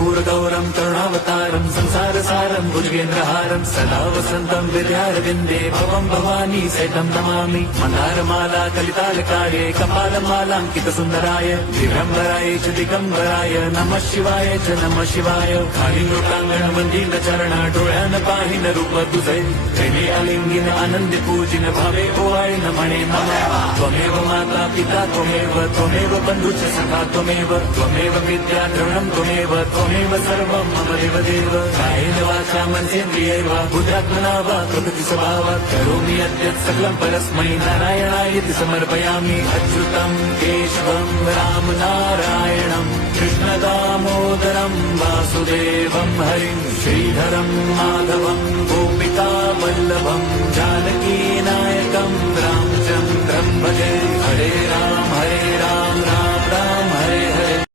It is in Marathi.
कर्पूरगौरं करुणावतारं संसारसारं भुजगेन्द्रहारं सदा वसन्तं विद्यारविन्दे भवं भवानी सहितं नमामि। मन्दारमाला कलितालकाये कपालमालाङ्कितसुन्दराय दिगम्बराय च दिगम्बराय नमः शिवाय च नमः शिवाय। खाली लोकांगण वंदित चरण डोळ्यान पाहिन रूप तुझे प्रेमे अलिंगिन आनंद पूजिन भावे ओवाळीन म्हणे नमः। त्वमेव माता पिता त्वमेव बंधुश्च सखा त्वमेव विद्या द्रविणं त्वमेव सर्वं मम देवदेव। कायेन वाचा मनसेन्द्रियैर्वा बुद्ध्यात्मना वा प्रकृति स्वभावात् करोमि यद्यत् सकलं परस्मै नारायणायति समर्पयामि। अच्युतं केशवं राम नारायणं कृष्णदामोदरं वासुदेवं हरिं श्रीधरं माधवं गोपिका वल्लभं जानकी नायकं रामचन्द्रं भजे। हरे राम